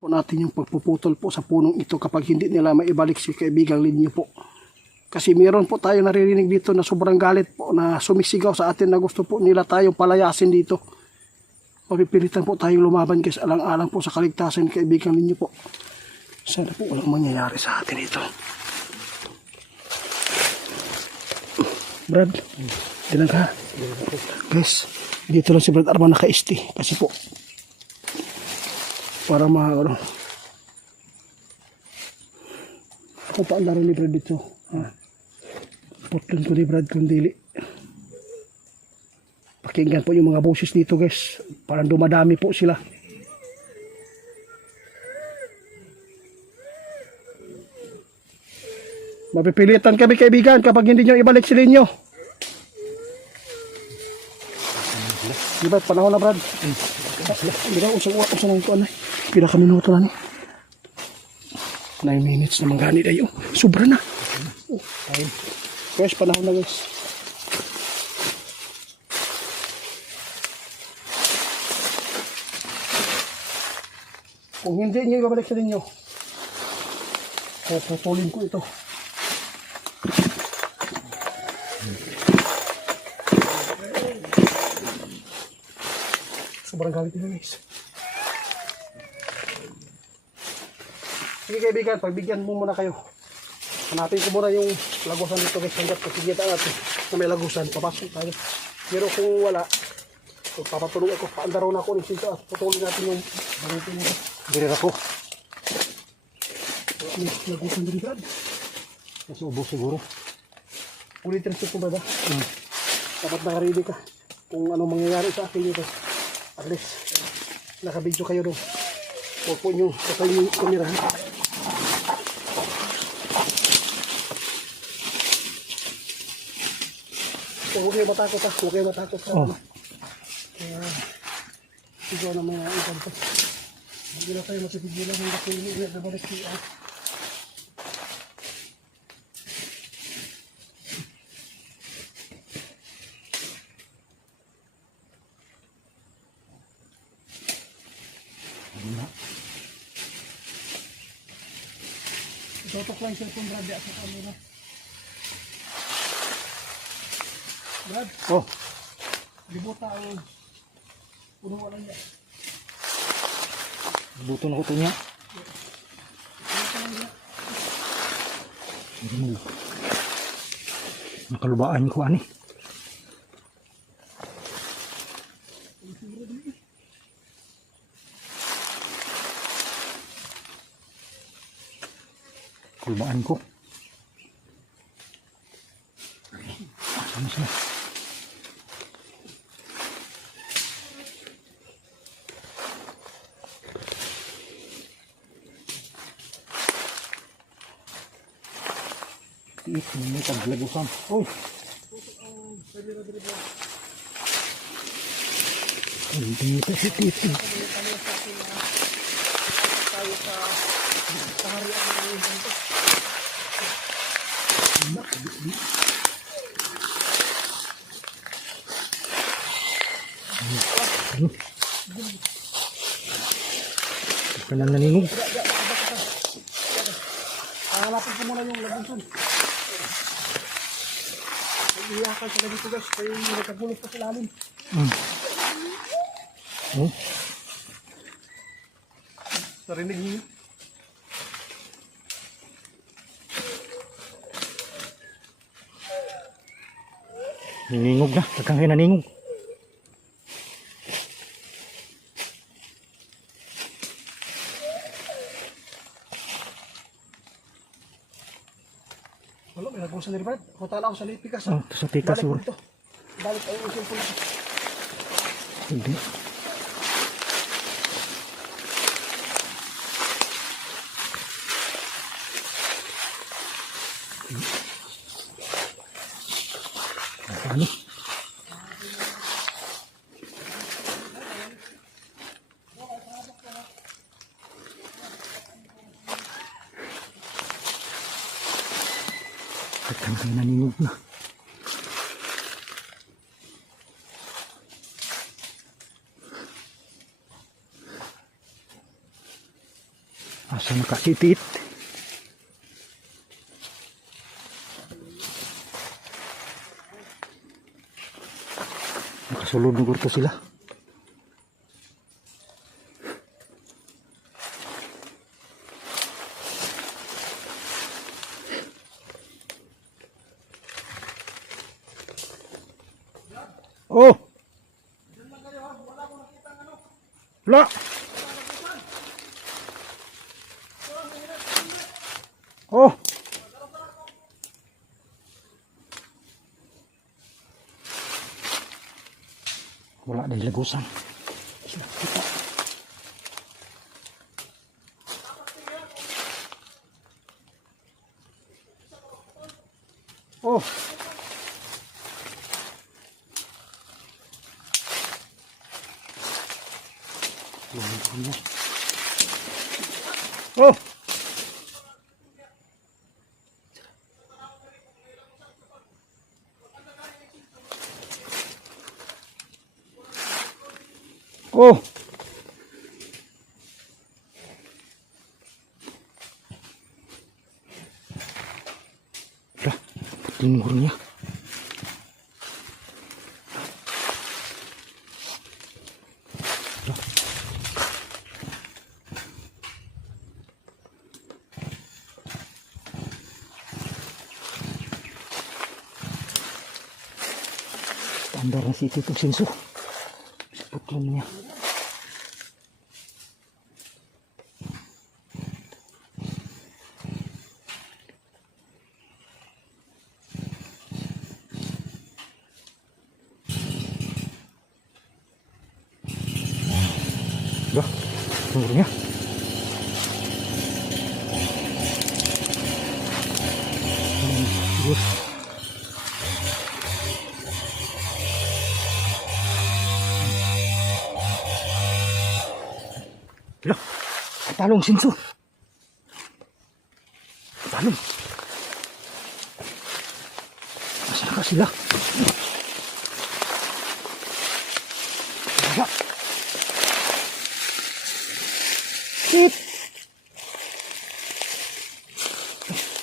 po natin yung pagpuputol po sa punong ito kapag hindi nila maibalik si kaibigang Linyo po. Kasi meron po tayo naririnig dito na sobrang galit po na sumisigaw sa atin na gusto po nila tayong palayasin dito. Mapipilitan po tayong lumaban kasi alang-alang po sa kaligtasan ni kaibigang Linyo po. Sana po walang mangyayari sa atin ito. Brad, dilang ka. Guys, dito lang si Brad Arman naka-isti kasi po para ano. Ako pa ang laro ni Brad dito. Putlon ko ni Brad kung dili. Pakinggan po yung mga boses dito guys. Parang dumadami po sila. Mapipilitan kami kaibigan kapag hindi nyo ibalik si Linyo. Diba panahon na Brad? Hindi ka usang ito anay. Pinakaminuto na ni. 9 minutes na manggani tayo. Sobra na. Guys, panahon na guys. Kung hindi nyo ibabalik sa Linyo, puputulin ko ito. Sobrang galit nyo guys. Sige kaibigan, pagbigyan mo muna kayo. Hanapin ko muna yung lagusan dito guys. Hanggat pasigita natin na may lagusan. Papasok tayo. Pero kung wala, papatulong ako. Paandaraw na ako ng sinto at putulin natin yung bangin mo. Birir ako. May lagusan din Brad. Mas ubos siguro. Ulitin ko ba ba? Dapat nakarili ka kung anong mangyayari sa akin dito. At least nakabidyo kayo doon. Huwag po nyo kapag yung kamerahan. Huwag kayo matakot ha. Huwag kayo matakot ha. Sigaw na mga ikan pa. Hindi na tayo masipigilan hanggang kayo hindi na balik siya. Tutok lang yung cellphone Brad at sa camera. Brad? Oh. Libuta ang puno wala niya. Libuto na ko ito niya. Nakalubaan ko ani. Kulbaan ko. Sama sila. Ini taglagusan. Oh. Ini positif. Tayo sa kaharian ng ganito. Kanan naninog. Hanapin ko muna yung lagunson. Iyakan sila dito guys. Kaya yung nagkagulog pa sa lalim. Narinig niyo? Niningog na. Tagang kayo naningog. Wala, may nagusan nila Brad. Punta na ako sa Lipikas. Oh, sa Pikas siguro. Balik tayo yung cellphone. Hindi. Ano? Tagang naningog na. Asa nakasipit. Nakasulod ng gurto sila. Oh! Wala! Oh! Wala dahil lagusan. Kita. Oh! Oh! Oh! Dah, puting gurungnya. Standar na situ itong sinso. Puting niya. Dah, tunggunya. Terus. Loh, talong sinso. Talong. Masa na sila? Wala. Shit!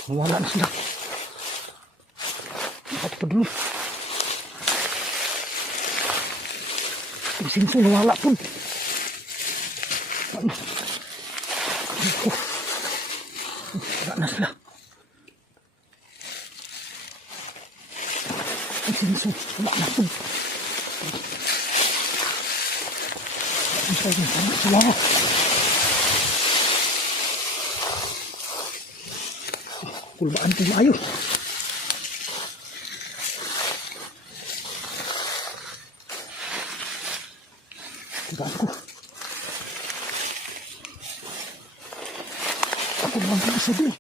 Wala na sila. Bakit pa dulu? Yung sinso nawala po. Ano? Wala na sila. Yung sinso wala na po. Wala na sila. Kulbaan po ayo. Kulbaan ko. Ako naman ko sabi.